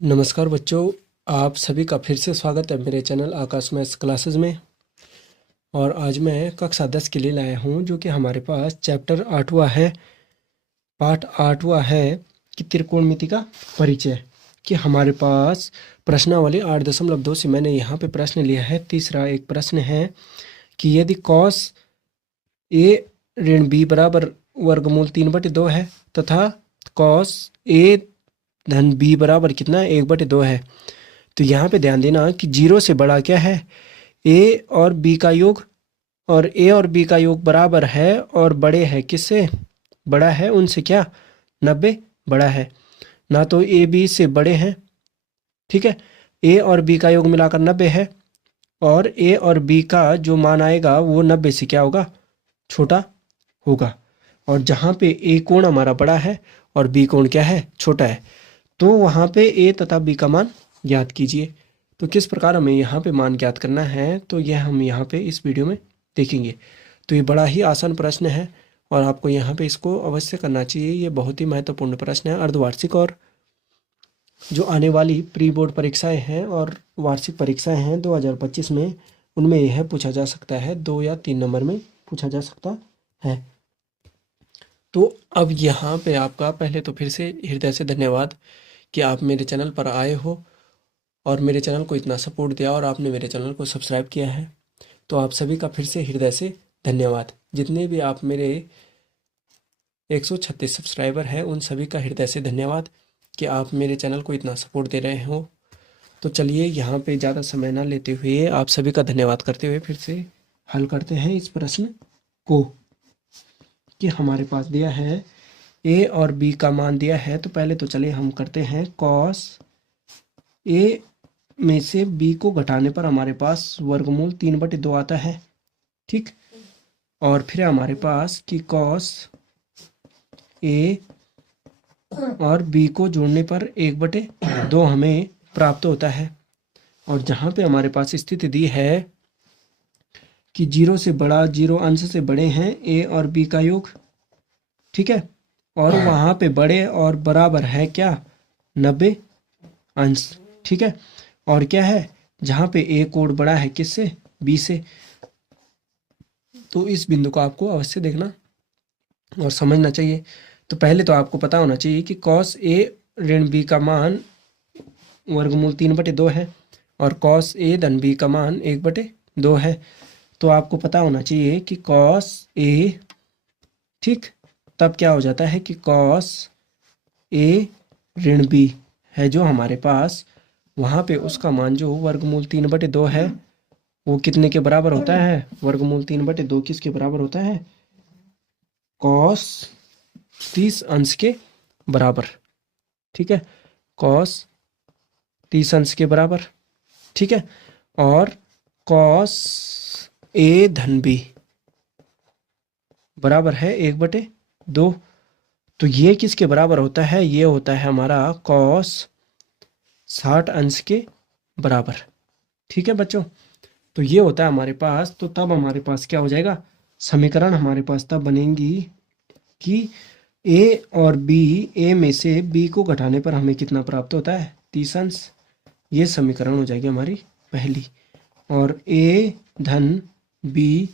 नमस्कार बच्चों, आप सभी का फिर से स्वागत है मेरे चैनल आकाश मैथ्स क्लासेस में। और आज मैं कक्षा 10 के लिए लाया हूँ, जो कि हमारे पास चैप्टर 8वां है, पाठ 8वां है कि त्रिकोणमिति का परिचय। कि हमारे पास प्रश्नावली 8.2 से मैंने यहाँ पे प्रश्न लिया है। तीसरा एक प्रश्न है कि यदि कॉस ए ऋण बी बराबर वर्गमूल 3/2 है तथा कॉस ए धन बी बराबर कितना है, 1/2 है। तो यहाँ पे ध्यान देना कि 0 से बड़ा क्या है, ए और बी का योग, और ए और बी का योग बराबर है और बड़े है किससे, बड़ा है उनसे, क्या 90 बड़ा है। ना तो ए बी से बड़े हैं, ठीक है। ए और बी का योग मिलाकर 90 है, और ए और बी का जो मान आएगा वो 90 से क्या होगा, छोटा होगा। और जहाँ पे ए कोण हमारा बड़ा है और बी कोण क्या है, छोटा है, तो वहाँ पे ए तथा बी का मान ज्ञात कीजिए। तो किस प्रकार हमें यहाँ पे मान ज्ञात करना है, तो यह हम यहाँ पे इस वीडियो में देखेंगे। तो ये बड़ा ही आसान प्रश्न है और आपको यहाँ पे इसको अवश्य करना चाहिए। ये बहुत ही महत्वपूर्ण प्रश्न है। अर्धवार्षिक और जो आने वाली प्री बोर्ड परीक्षाएं हैं और वार्षिक परीक्षाएं हैं 2025 में, उनमें यह पूछा जा सकता है, 2 या 3 नंबर में पूछा जा सकता है। तो अब यहाँ पे आपका पहले तो फिर से हृदय से धन्यवाद कि आप मेरे चैनल पर आए हो और मेरे चैनल को इतना सपोर्ट दिया और आपने मेरे चैनल को सब्सक्राइब किया है। तो आप सभी का फिर से हृदय से धन्यवाद। जितने भी आप मेरे 136 सब्सक्राइबर हैं, उन सभी का हृदय से धन्यवाद कि आप मेरे चैनल को इतना सपोर्ट दे रहे हो। तो चलिए यहाँ पे ज़्यादा समय ना लेते हुए, आप सभी का धन्यवाद करते हुए फिर से हल करते हैं इस प्रश्न को। कि हमारे पास दिया है ए और बी का मान दिया है, तो पहले तो चलिए हम करते हैं कॉस ए में से बी को घटाने पर हमारे पास वर्गमूल 3/2 आता है, ठीक। और फिर हमारे पास कि कॉस ए और बी को जोड़ने पर 1/2 हमें प्राप्त होता है। और जहाँ पे हमारे पास स्थिति दी है कि 0 से बड़ा, 0 अंश से बड़े हैं ए और बी का योग, ठीक है। और वहाँ पे बड़े और बराबर है क्या, 90 अंश, ठीक है। और क्या है, जहाँ पे ए कोण बड़ा है किससे, बी से। तो इस बिंदु को आपको अवश्य देखना और समझना चाहिए। तो पहले तो आपको पता होना चाहिए कि कॉस ए ऋण बी का मान वर्गमूल 3/2 है और कॉस ए धन बी का मान 1/2 है। तो आपको पता होना चाहिए कि कॉस ए, ठीक, तब क्या हो जाता है कि कॉस ए ऋण बी है जो हमारे पास, वहाँ पे उसका मान जो वर्गमूल 3/2 है, वो कितने के बराबर होता है, वर्गमूल 3/2 किसके बराबर होता है, कॉस 30 अंश के बराबर, ठीक है। कॉस 30 अंश के बराबर, ठीक है। और कॉस ए धन बी बराबर है 1/2। तो ये किसके बराबर होता है, ये होता है हमारा कॉस 60 अंश के बराबर, ठीक है बच्चों। तो ये होता है हमारे पास। तो तब हमारे पास क्या हो जाएगा, समीकरण हमारे पास तब बनेंगी कि ए और बी, ए में से बी को घटाने पर हमें कितना प्राप्त होता है, 30 अंश। ये समीकरण हो जाएगी हमारी पहली। और ए धन बी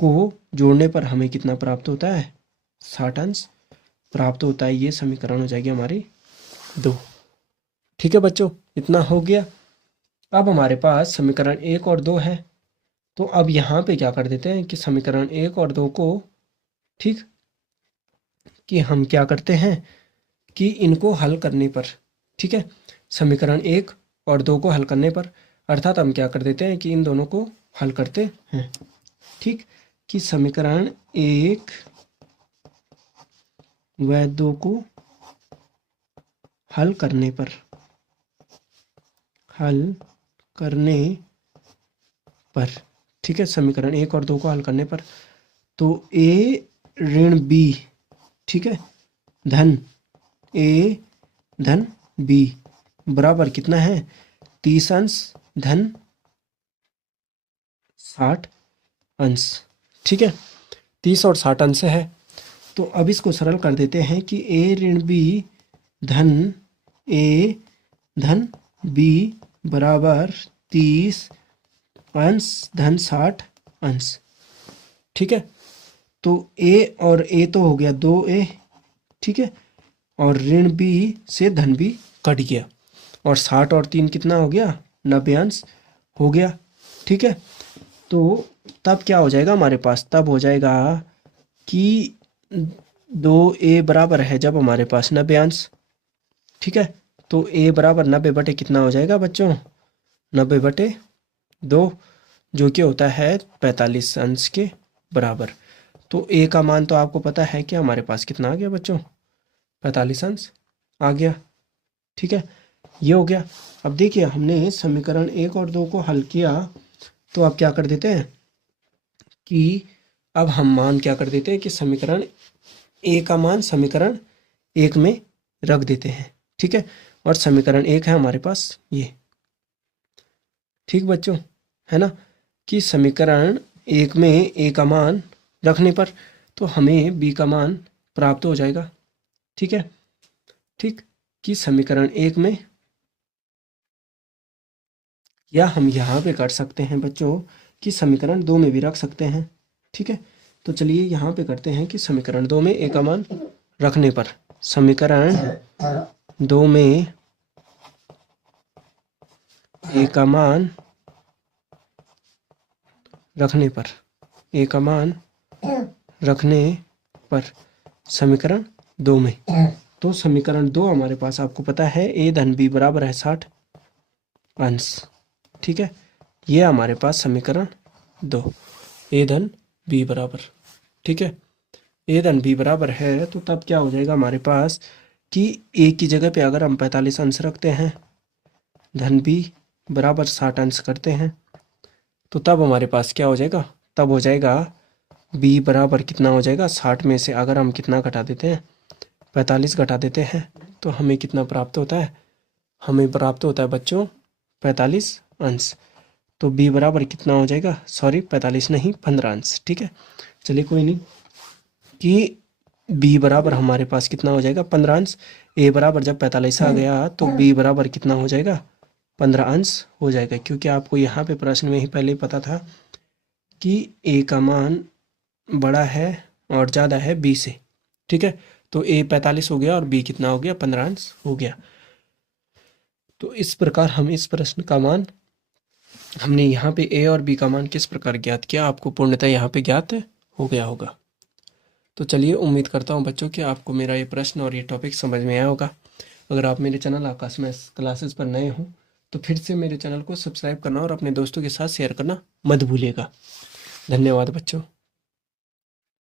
को जोड़ने पर हमें कितना प्राप्त होता है, 60 अंश प्राप्त होता है। ये समीकरण हो जाएगी हमारी 2, ठीक है बच्चों। इतना हो गया। अब हमारे पास समीकरण 1 और 2 है। तो अब यहाँ पे क्या कर देते हैं कि समीकरण 1 और 2 को, ठीक, कि हम क्या करते हैं कि इनको हल करने पर, ठीक है, समीकरण 1 और 2 को हल करने पर, अर्थात हम क्या कर देते हैं कि इन दोनों को हल करते हैं, ठीक। कि समीकरण 1 व 2 को हल करने पर, ठीक है, समीकरण 1 और 2 को हल करने पर, तो ए ऋण बी, ठीक है, धन ए धन बी बराबर कितना है, 30 अंश धन 60 अंश, ठीक है। 30 और 60 अंश है। तो अब इसको सरल कर देते हैं कि ए ऋण बी धन ए धन बी बराबर 30 अंश धन 60 अंश। ठीक है, तो ए और ए तो हो गया 2a, ठीक है, और ऋण बी से धन बी कट गया, और 60 और 3 कितना हो गया, 90 अंश हो गया। ठीक है, तो तब क्या हो जाएगा हमारे पास, तब हो जाएगा कि 2a बराबर है जब हमारे पास 90 अंश। ठीक है, तो a बराबर 90 बटे कितना हो जाएगा बच्चों, 90/2, जो कि होता है 45 अंश के बराबर। तो a का मान तो आपको पता है कि हमारे पास कितना आ गया बच्चों, 45 अंश आ गया। ठीक है, ये हो गया। अब देखिए हमने समीकरण 1 और 2 को हल किया, तो अब क्या कर देते हैं कि अब हम मान क्या कर देते हैं कि समीकरण ए का मान समीकरण 1 में रख देते हैं। ठीक है, और समीकरण 1 है हमारे पास ये। ठीक बच्चों, है ना, कि समीकरण 1 में ए का मान रखने पर तो हमें बी का मान प्राप्त हो जाएगा। ठीक है, ठीक, कि समीकरण 1 में, या हम यहाँ पे कर सकते हैं बच्चों कि समीकरण 2 में भी रख सकते हैं। ठीक है, तो चलिए यहाँ पे करते हैं कि समीकरण 2 में ए का मान रखने पर, समीकरण 2 में ए का मान रखने पर, ए का मान रखने पर समीकरण 2 में, तो समीकरण 2 हमारे पास आपको पता है ए धन बी बराबर है 60 अंश। ठीक है, ये हमारे पास समीकरण 2, ए धन बी बराबर। ठीक है, ए धन बी बराबर है, तो तब क्या हो जाएगा हमारे पास कि ए की जगह पे अगर हम 45 अंश रखते हैं, धन बी बराबर 60 अंश करते हैं, तो तब हमारे पास क्या हो जाएगा, तब हो जाएगा बी बराबर कितना हो जाएगा, 60 में से अगर हम कितना घटा देते हैं, 45 घटा देते हैं, तो हमें कितना प्राप्त होता है, हमें प्राप्त होता है बच्चों 45 अंश। तो बी बराबर कितना हो जाएगा, सॉरी 45 नहीं 15 अंश। ठीक है, चलिए कोई नहीं, कि बी बराबर हमारे पास कितना हो जाएगा 15 अंश। ए बराबर जब 45 आ गया तो बी बराबर कितना हो जाएगा, 15 अंश हो जाएगा, क्योंकि आपको यहाँ पे प्रश्न में ही पहले ही पता था कि ए का मान बड़ा है और ज़्यादा है बी से। ठीक है, तो ए 45 हो गया और बी कितना हो गया, 15 अंश हो गया। तो इस प्रकार हम इस प्रश्न का मान, हमने यहाँ पे ए और बी का मान किस प्रकार ज्ञात किया, आपको पूर्णतः यहाँ पे ज्ञात हो गया होगा। तो चलिए, उम्मीद करता हूँ बच्चों कि आपको मेरा ये प्रश्न और ये टॉपिक समझ में आया होगा। अगर आप मेरे चैनल आकाश मैथ्स क्लासेस पर नए हो तो फिर से मेरे चैनल को सब्सक्राइब करना और अपने दोस्तों के साथ शेयर करना मत भूलिएगा। धन्यवाद बच्चों।